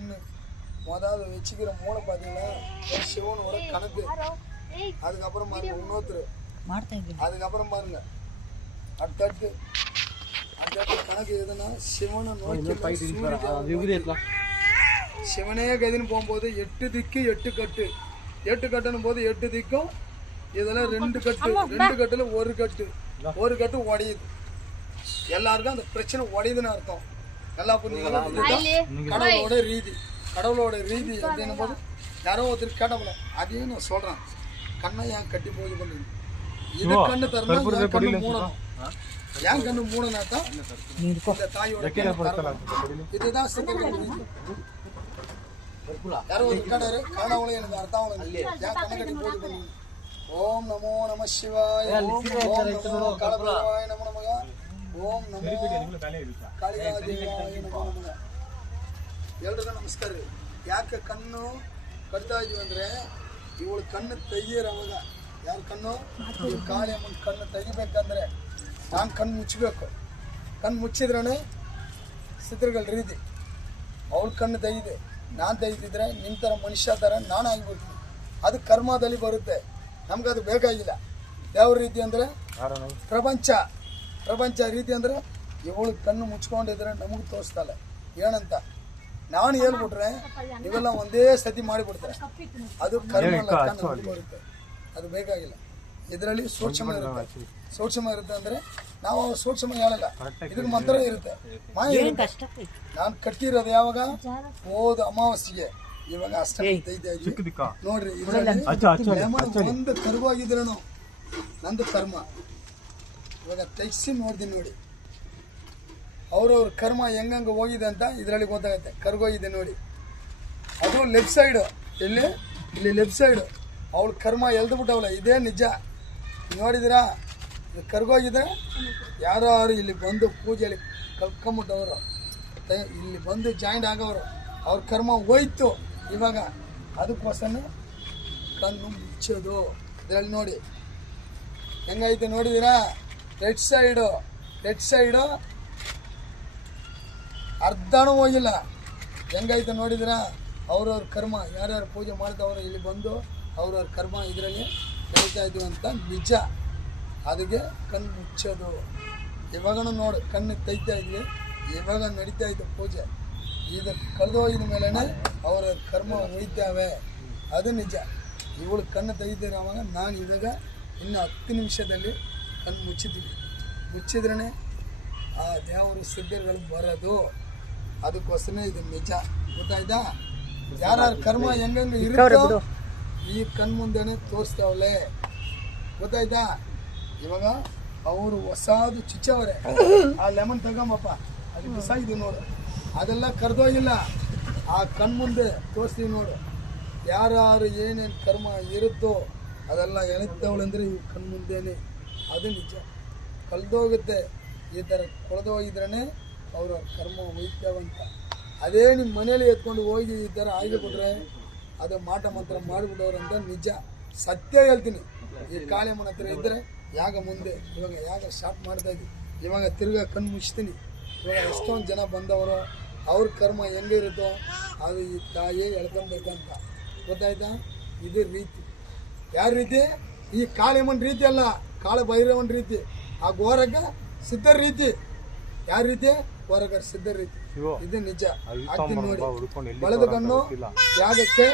ஒன்று. முதல்ல வச்சுக்கிற மூளை பார்த்தீங்கன்னா சிவனோட கணக்கு. அதுக்கப்புறம் பாருங்க இன்னொருத்தர், அதுக்கப்புறம் பாருங்க அடுத்தடுத்து கணக்கு எதுனா சிவனை நோக்கி சிவனே கதின்னு போகும்போது 8 திக்கு 8 கட்டு. 8 கட்டுன்னு போது 8 திக்கும் இதில் 2 கட்டு, 2 கட்டுல ஒரு கட்டு உடையுது. எல்லாருக்கும் அந்த பிரச்சனை உடையுதுன்னு அர்த்தம். நல்லா புரிஞ்சுங்களா? கடவுளோட ரீதி அப்படின்னும் போது யாரோ ஒருத்தர் கேட்டப்பல அதையும் நான் சொல்றேன். கண்ணை ஏன் கட்டி போய் பண்ணுங்க, இது கண்ணு தரணும், என் கண்ணு மூடணும். என் கண்ணு மூடனா தான் இந்த தாயோட இதுதான் சித்தர்கள் ரீதி. யாரோ ஒரு கேட்டாரு, காணவங்களும் எனக்கு அர்த்தம் ஏன் கண்ணை கட்டி போய் பண்ணுங்க. ஓம் நமோ நம சிவாய, ஓம் நமோ காலபைரவாய நமோ நமக, ಓಂ ನಮೋ ಕಾಳಿಕಾದೇವಾಯ ನಮೋ ನಮಃ. ಎಲ್ರಿಗೂ ನಮಸ್ಕಾರ. ಯಾಕೆ ಕಣ್ಣು ಕಟ್ತಾ ಇದೀವಿ ಅಂದರೆ ಇವಳು ಕಣ್ಣು ತೆಗಿಯರವಾಗ ಯಾರು ಕಣ್ಣು ಈ ಕಾಳಿ ಅಮ್ಮನ ಕಣ್ಣು ತೆಗಿಬೇಕಂದ್ರೆ ನಾನು ಕಣ್ಣು ಮುಚ್ಚಬೇಕು. ಕಣ್ಣು ಮುಚ್ಚಿದ್ರೇ ಸಿದ್ರಗಳ ರೀತಿ. ಅವಳು ಕಣ್ಣು ತೆಗಿದೆ, ನಾನು ತೆಗಿತಿದ್ರೆ ನಿಮ್ಮ ಥರ ಮನುಷ್ಯ ಥರ ನಾನು ಆಗಿಬಿಡ್ತೀನಿ. ಅದು ಕರ್ಮದಲ್ಲಿ ಬರುತ್ತೆ, ನಮ್ಗದು ಬೇಕಾಗಿಲ್ಲ. ಯಾವ ರೀತಿ ಅಂದರೆ ಪ್ರಪಂಚ ರೀತಿ ಅಂದರೆ ಇವಳು ಕಣ್ಣು ಮುಚ್ಕೊಂಡಿದ್ರೆ ನಮಗೆ ತೋರಿಸ್ತಲ್ಲ ಏನಂತ ನಾನು ಹೇಳ್ಬಿಟ್ರೆ ನೀವೆಲ್ಲ ಒಂದೇ ಸತಿ ಮಾಡಿಬಿಡ್ತಾರೆ. ಅದು ಕರ್ಮ ಬರುತ್ತೆ, ಅದು ಬೇಕಾಗಿಲ್ಲ. ಇದರಲ್ಲಿ ಸೂಕ್ಷ್ಮ ಇರುತ್ತೆ ಅಂದರೆ ನಾವು ಸೂಕ್ಷ್ಮ ಹೇಳಲ್ಲ, ಇದಕ್ಕೆ ಮಂತ್ರ ಇರುತ್ತೆ, ಮಾಯ ಇರುತ್ತೆ. ನಾನು ಕಟ್ಟಿರೋದು ಯಾವಾಗ ಹೋದ ಅಮಾವಾಸ್ಯೆಗೆ, ಇವಾಗ ಅಷ್ಟೇ ನೋಡ್ರಿ. ಇದರಲ್ಲಿ ಒಂದು ಕರ್ವಾಗಿದ್ರೂ ನಂದು ಕರ್ಮ ಇವಾಗ ತೆಗಿಸಿ ನೋಡ್ತೀನಿ ನೋಡಿ. ಅವ್ರವ್ರ ಕರ್ಮ ಹೆಂಗಂಗೆ ಹೋಗಿದೆ ಅಂತ ಇದರಲ್ಲಿ ಗೊತ್ತಾಗುತ್ತೆ. ಕರ್ಗೋಗಿದೆ ನೋಡಿ, ಅದು ಲೆಫ್ಟ್ ಸೈಡು, ಇಲ್ಲಿ ಲೆಫ್ಟ್ ಸೈಡು ಅವಳ ಕರ್ಮ ಎಲ್ದು ಬಿಟ್ಟವಲ್ಲ, ಇದೇ ನಿಜ. ನೋಡಿದಿರಾ, ಕರ್ಗೋಗಿದೆ. ಯಾರು ಇಲ್ಲಿ ಬಂದು ಪೂಜೆಯಲ್ಲಿ ಕಲ್ಕೊಂಬಿಟ್ಟವರು, ಇಲ್ಲಿ ಬಂದು ಜಾಯಿಂಟ್ ಆಗೋರು, ಅವ್ರ ಕರ್ಮ ಹೋಯ್ತು. ಇವಾಗ ಅದಕ್ಕೋಸ್ಕರ ಕಣ್ಣು ಮುಚ್ಚೋದು. ಇದರಲ್ಲಿ ನೋಡಿ ಹೆಂಗೈತೆ ನೋಡಿದಿರಾ, ರೆಡ್ ಸೈಡು ಅರ್ಧನೂ ಹೋಗಿಲ್ಲ. ಹೆಂಗೈತೆ ನೋಡಿದಿರಾ, ಅವ್ರವ್ರ ಕರ್ಮ ಯಾರ್ಯಾರು ಪೂಜೆ ಮಾಡ್ತಾವ್ರು ಇಲ್ಲಿ ಬಂದು ಅವ್ರವ್ರ ಕರ್ಮ ಇದರಲ್ಲಿ ನಡೀತಾ ಇದ್ವು ಅಂತ ನಿಜ. ಅದಕ್ಕೆ ಕಣ್ಣು ಮುಚ್ಚೋದು. ಇವಾಗನೂ ನೋಡು ಕಣ್ಣು ತೆಗಿತಾ ಇದ್ವಿ, ಇವಾಗ ನಡೀತಾ ಇತ್ತು ಪೂಜೆ. ಇದು ಕಳೆದೋಗಿದ ಮೇಲೇ ಅವ್ರವ್ರ ಕರ್ಮ ಹೋಯ್ತಾವೆ, ಅದು ನಿಜ. ಇವಳು ಕಣ್ಣು ತೆಗಿತಿರೋವಾಗ ನಾನು ಇವಾಗ ಇನ್ನು 10 ನಿಮಿಷದಲ್ಲಿ ಕಣ್ಣು ಮುಚ್ಚಿದ್ರೇ ಆ ದೇವರು ಸಿದ್ಧರುಗಳು ಬರೋದು. ಅದಕ್ಕೋಸ್ಕರ ಇದು ನಿಜ, ಗೊತ್ತಾಯ್ತಾ? ಯಾರ್ಯಾರ ಕರ್ಮ ಹೆಂಗಂಗೆ ಇರುತ್ತೋ ಈ ಕಣ್ಣು ಮುಂದೆನೇ ತೋರಿಸ್ತಾವಲೆ, ಗೊತ್ತಾಯ್ತಾ? ಇವಾಗ ಅವರು ಹೊಸದು ಚುಚ್ಚವರೆ, ಆ ಲೆಮನ್ ತಗೊಂಬಪ್ಪ, ಅದು ಬಿಸಾಗಿದ್ದೀವಿ ನೋಡು, ಅದೆಲ್ಲ ಕರೆದೋಗಿಲ್ಲ. ಆ ಕಣ್ಣು ಮುಂದೆ ತೋರಿಸ್ತೀವಿ ನೋಡು. ಯಾರು ಏನೇನು ಕರ್ಮ ಇರುತ್ತೋ ಅದೆಲ್ಲ ಎಳಿತಾವಳೆಂದರೆ ಇವು ಕಣ್ಣು ಮುಂದೆನೇ, ಅದು ನಿಜ. ಕಳೆದೋಗುತ್ತೆ. ಈ ಥರ ಕೊಳೆದೋಗಿದ್ರೇ ಅವರ ಕರ್ಮ ಹೋಯ್ತಾವಂತ. ಅದೇ ನಿಮ್ಮ ಮನೇಲಿ ಎತ್ಕೊಂಡು ಹೋಗಿ ಈ ಥರ ಆಗಿಬಿಟ್ರೆ ಅದು ಮಾಟ ಮಂತ್ರ ಮಾಡಿಬಿಡೋರಂತ ನಿಜ, ಸತ್ಯ ಹೇಳ್ತೀನಿ. ಈ ಕಾಳಿಯಮ್ಮನ ಹತ್ರ ಇದ್ದರೆ ಯಾಗ ಮುಂದೆ ಇವಾಗ ಯಾಗ ಸ್ಟಾರ್ಟ್ ಮಾಡ್ತಾಯಿದ್ವಿ. ಇವಾಗ ತಿರ್ಗಾ ಕಣ್ಣು ಮುಚ್ತೀನಿ. ಇವಾಗ ಎಷ್ಟೊಂದು ಜನ ಬಂದವರು ಅವ್ರ ಕರ್ಮ ಹೆಂಗಿರುತ್ತೋ ಅದು ಈ ತಾಯಿಯೇ ಎಳ್ಕೊಬೇಕಂತ, ಗೊತ್ತಾಯ್ತಾ? ಇದು ರೀತಿ. ಯಾರ ರೀತಿ? ಈ ಕಾಳಿಯಮ್ಮನ ರೀತಿ ಅಲ್ಲ, ಕಾಳ ಭೈರವನ ರೀತಿ. ಆ ಗೋರಗ ಸಿದ್ಧರ ರೀತಿ. ಯಾರ ರೀತಿ? ಗೋರಗ ಸಿದ್ಧರ ರೀತಿ. ಇದು ನಿಜ. ಆಗ್ತೀನಿ ನೋಡಿ. ಬಲದ ಕಣ್ಣು ಯಾಗಕ್ಕೆ,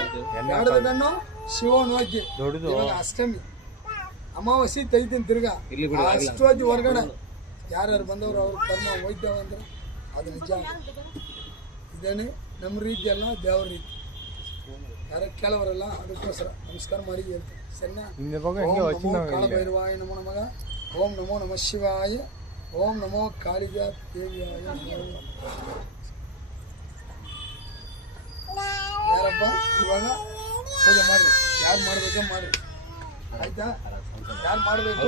ಎಡದ ಕಣ್ಣು ಶಿವನ ಹೋಗಿ. ಇವಾಗ ಅಷ್ಟಮಿ ಅಮಾವಾಸ್ಯೆ ತೆಗಿತೀನಿ ತಿರ್ಗಾ. ಅಷ್ಟೊತ್ತಿ ಹೊರಗಡೆ ಯಾರ್ಯಾರು ಬಂದವರು ಅವ್ರ ಕರ್ಮ ಹೋಯ್ತಾವ ಅಂದ್ರೆ ಅದು ನಿಜ. ಇದೇನೆ ನಮ್ಮ ರೀತಿ ಅಲ್ಲ, ದೇವ್ರ ರೀತಿ. ಯಾರ ಕೇಳವರಲ್ಲ, ಅದಕ್ಕೋಸ್ಕರ ನಮಸ್ಕಾರ ಮಾಡಿ ಹೇಳ್ತೀನಿ. ಸರಿನಾ? ಓಂ ನಮೋ ಕಾಳಭೈರವಾಯ ನಮೋ ನಮಃ, ಓಂ ನಮೋ ನಮಃ ಶಿವಾಯ, ಓಂ ನಮೋ ಕಾಳಿಕಾ ದೇವಿಯಾಯ. ಯಾರಪ್ಪ ಇವಾಗ ಪೂಜೆ ಮಾಡ್ರಿ, ಯಾರು ಮಾಡ್ಬೇಕೋ ಮಾಡ್ರಿ, ಆಯ್ತಾ? ಯಾರು ಮಾಡಬೇಕು